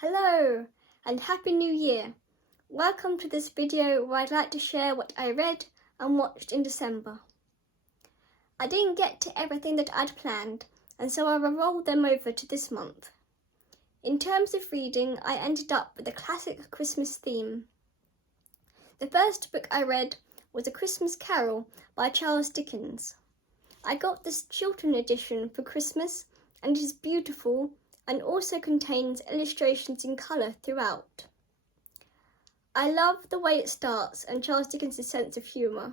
Hello and Happy New Year! Welcome to this video where I'd like to share what I read and watched in December. I didn't get to everything that I'd planned, and so I rolled them over to this month. In terms of reading, I ended up with a classic Christmas theme. The first book I read was A Christmas Carol by Charles Dickens. I got this children's edition for Christmas and it is beautiful and also contains illustrations in colour throughout. I love the way it starts and Charles Dickens' sense of humour.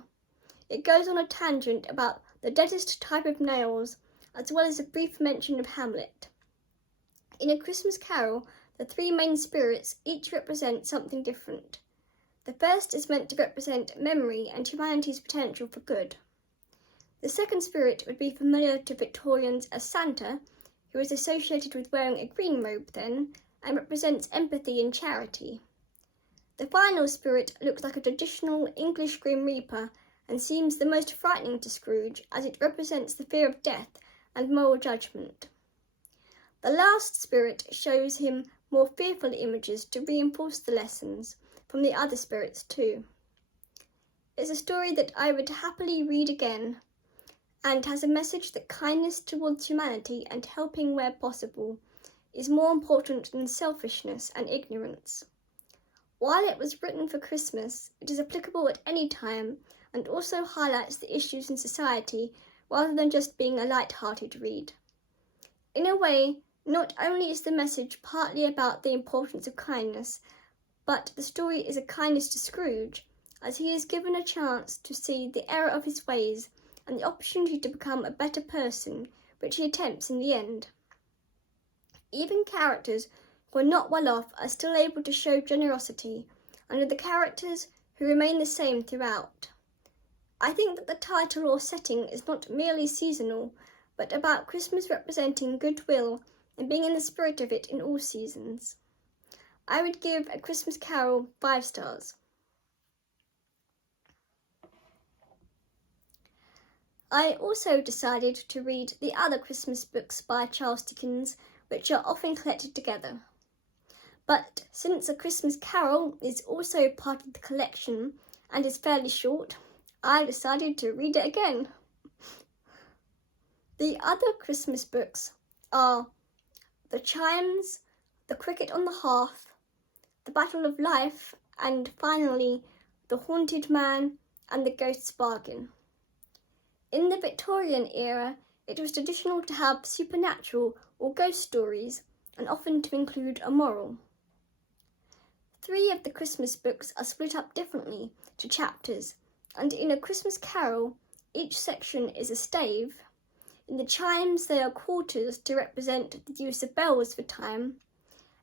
It goes on a tangent about the deadest type of nails, as well as a brief mention of Hamlet. In A Christmas Carol, the three main spirits each represent something different. The first is meant to represent memory and humanity's potential for good. The second spirit would be familiar to Victorians as Santa, who is associated with wearing a green robe then, and represents empathy and charity. The final spirit looks like a traditional English Grim Reaper and seems the most frightening to Scrooge, as it represents the fear of death and moral judgment. The last spirit shows him more fearful images to reinforce the lessons from the other spirits too. It's a story that I would happily read again, and has a message that kindness towards humanity and helping where possible is more important than selfishness and ignorance. While it was written for Christmas, it is applicable at any time and also highlights the issues in society rather than just being a light-hearted read. In a way, not only is the message partly about the importance of kindness, but the story is a kindness to Scrooge, as he is given a chance to see the error of his ways and the opportunity to become a better person, which he attempts in the end. Even characters who are not well off are still able to show generosity, and are the characters who remain the same throughout. I think that the title or setting is not merely seasonal, but about Christmas representing goodwill and being in the spirit of it in all seasons. I would give A Christmas Carol 5 stars. I also decided to read the other Christmas books by Charles Dickens, which are often collected together. But since A Christmas Carol is also part of the collection and is fairly short, I decided to read it again. The other Christmas books are The Chimes, The Cricket on the Hearth, The Battle of Life, and finally The Haunted Man and The Ghost's Bargain. In the Victorian era, it was traditional to have supernatural or ghost stories, and often to include a moral. 3 of the Christmas books are split up differently to chapters, and in A Christmas Carol, each section is a stave. In the Chimes, they are quarters to represent the use of bells for time,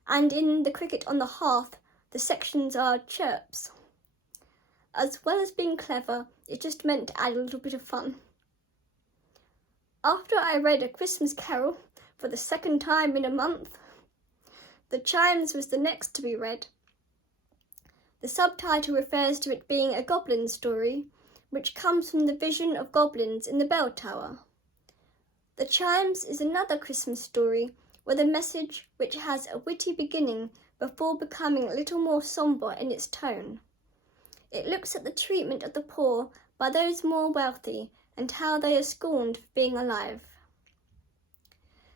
and in The Cricket on the Hearth, the sections are chirps. As well as being clever, it just meant to add a little bit of fun. After I read A Christmas Carol for the second time in a month, The Chimes was the next to be read. The subtitle refers to it being a goblin story, which comes from the vision of goblins in the bell tower. The Chimes is another Christmas story with a message which has a witty beginning before becoming a little more sombre in its tone. It looks at the treatment of the poor by those more wealthy and how they are scorned for being alive.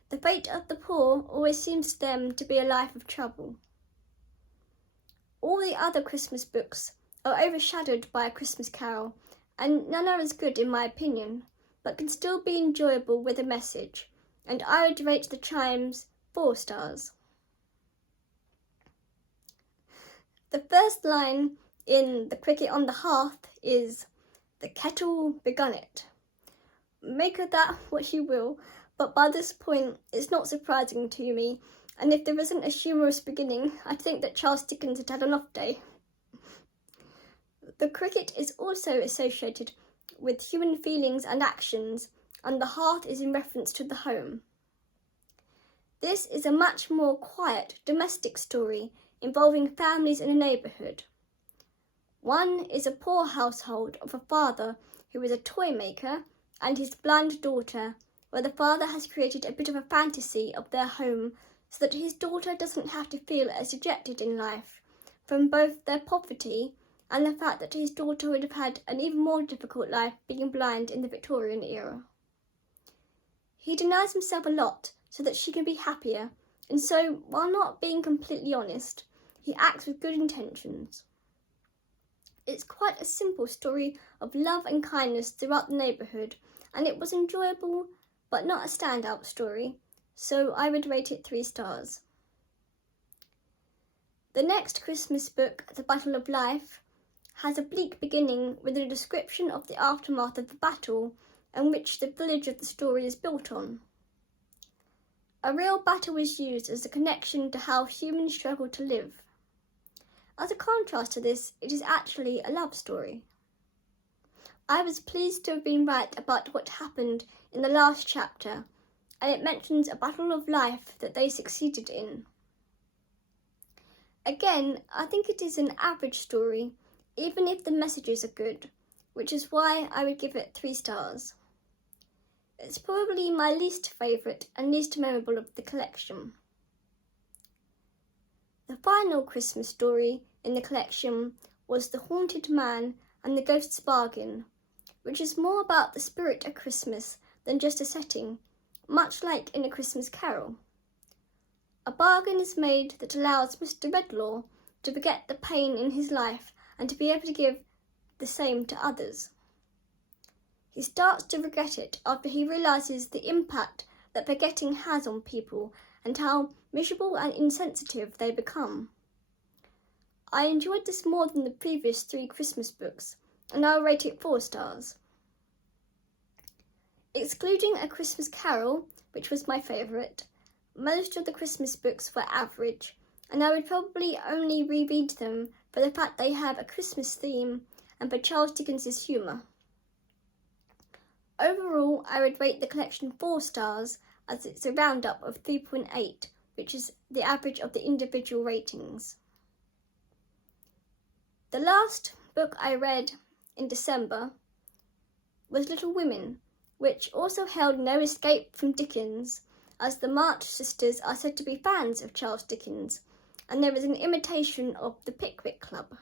The fate of the poor always seems to them to be a life of trouble. All the other Christmas books are overshadowed by A Christmas Carol, and none are as good in my opinion, but can still be enjoyable with a message, and I would rate The Chimes 4 stars. The first line in The Cricket on the Hearth is, "The kettle begun it." Make of that what you will, but by this point it's not surprising to me, and if there isn't a humorous beginning, I'd think that Charles Dickens had had an off day. The cricket is also associated with human feelings and actions, and the hearth is in reference to the home. This is a much more quiet, domestic story involving families in a neighbourhood. One is a poor household of a father who is a toy maker and his blind daughter, where the father has created a bit of a fantasy of their home so that his daughter doesn't have to feel as dejected in life from both their poverty and the fact that his daughter would have had an even more difficult life being blind in the Victorian era. He denies himself a lot so that she can be happier, and so, while not being completely honest, he acts with good intentions. It's quite a simple story of love and kindness throughout the neighbourhood, and it was enjoyable but not a standout story, so I would rate it 3 stars. The next Christmas book, The Battle of Life, has a bleak beginning with a description of the aftermath of the battle and which the village of the story is built on. A real battle is used as a connection to how humans struggle to live. As a contrast to this, it is actually a love story. I was pleased to have been right about what happened in the last chapter, and it mentions a battle of life that they succeeded in. Again, I think it is an average story, even if the messages are good, which is why I would give it 3 stars. It's probably my least favourite and least memorable of the collection. The final Christmas story in the collection was The Haunted Man and the Ghost's Bargain, which is more about the spirit of Christmas than just a setting, much like in A Christmas Carol. A bargain is made that allows Mr. Redlaw to forget the pain in his life and to be able to give the same to others. He starts to regret it after he realises the impact that forgetting has on people and how miserable and insensitive they become. I enjoyed this more than the previous 3 Christmas books, and I'll rate it 4 stars. Excluding A Christmas Carol, which was my favourite, most of the Christmas books were average, and I would probably only reread them for the fact they have a Christmas theme and for Charles Dickens' humour. Overall, I would rate the collection 4 stars, as it's a roundup of 3.8, which is the average of the individual ratings. The last book I read in December was Little Women, which also held no escape from Dickens, as the March sisters are said to be fans of Charles Dickens, and there is an imitation of the Pickwick Club.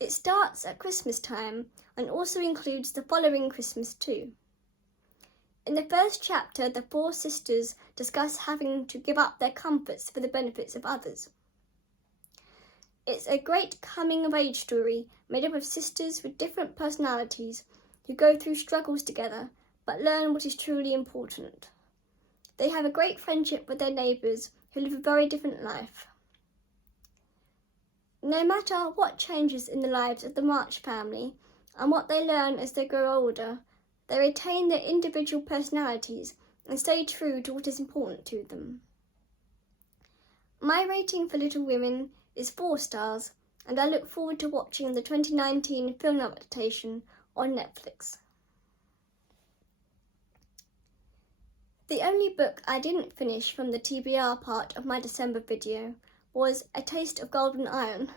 It starts at Christmas time and also includes the following Christmas too. In the first chapter, the 4 sisters discuss having to give up their comforts for the benefits of others. It's a great coming-of-age story made up of sisters with different personalities who go through struggles together but learn what is truly important. They have a great friendship with their neighbours who live a very different life. No matter what changes in the lives of the March family and what they learn as they grow older, they retain their individual personalities and stay true to what is important to them. My rating for Little Women is 4 stars, and I look forward to watching the 2019 film adaptation on Netflix. The only book I didn't finish from the TBR part of my December video was A Taste of Golden Iron.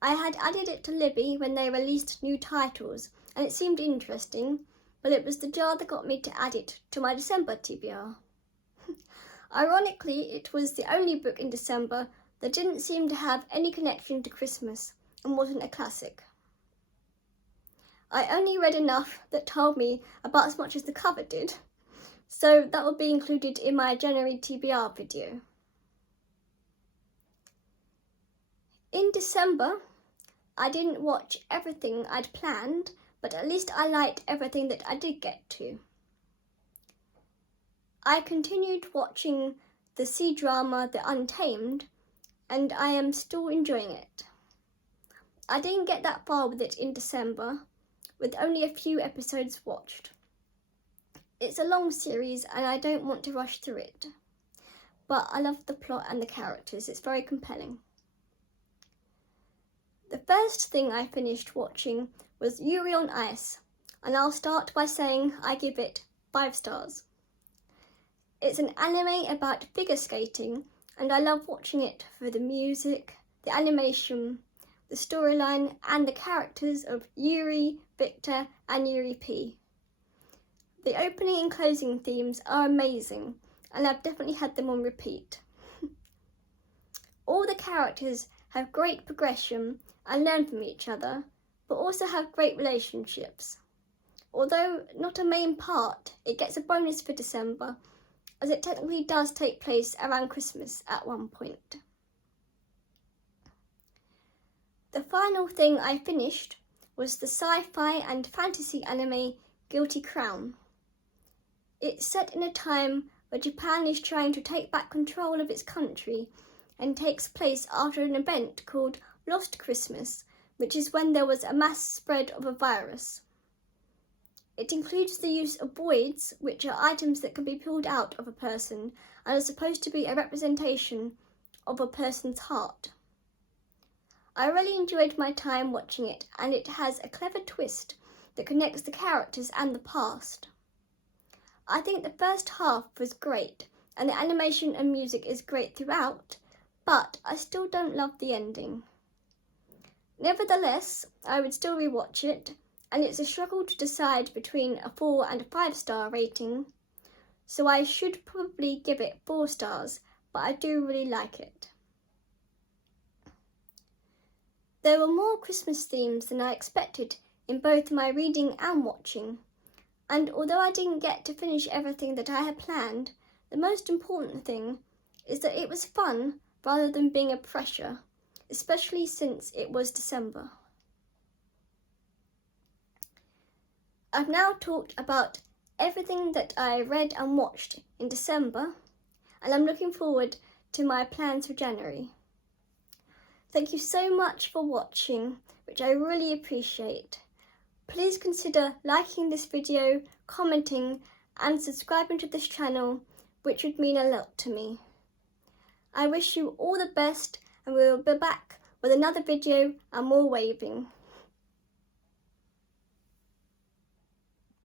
I had added it to Libby when they released new titles, and it seemed interesting, but it was the jar that got me to add it to my December TBR. Ironically, it was the only book in December that didn't seem to have any connection to Christmas and wasn't a classic. I only read enough that told me about as much as the cover did, so that will be included in my January TBR video. In December, I didn't watch everything I'd planned, but at least I liked everything that I did get to. I continued watching the C-drama The Untamed, and I am still enjoying it. I didn't get that far with it in December, with only a few episodes watched. It's a long series and I don't want to rush through it, but I love the plot and the characters. It's very compelling. The first thing I finished watching was Yuri on Ice, and I'll start by saying I give it 5 stars. It's an anime about figure skating, and I love watching it for the music, the animation, the storyline, and the characters of Yuri, Victor, and Yuri P. The opening and closing themes are amazing, and I've definitely had them on repeat. All the characters have great progression and learn from each other, but also have great relationships. Although not a main part, it gets a bonus for December, as it technically does take place around Christmas at one point. The final thing I finished was the sci-fi and fantasy anime Guilty Crown. It's set in a time where Japan is trying to take back control of its country and takes place after an event called Lost Christmas, which is when there was a mass spread of a virus. It includes the use of voids, which are items that can be pulled out of a person and are supposed to be a representation of a person's heart. I really enjoyed my time watching it, and it has a clever twist that connects the characters and the past. I think the first half was great, and the animation and music is great throughout, but I still don't love the ending. Nevertheless, I would still rewatch it, and it's a struggle to decide between a 4 and a 5-star rating, so I should probably give it 4 stars, but I do really like it. There were more Christmas themes than I expected in both my reading and watching, and although I didn't get to finish everything that I had planned, the most important thing is that it was fun rather than being a pressure, especially since it was December. I've now talked about everything that I read and watched in December, and I'm looking forward to my plans for January. Thank you so much for watching, which I really appreciate. Please consider liking this video, commenting, and subscribing to this channel, which would mean a lot to me. I wish you all the best, and we will be back with another video and more waving.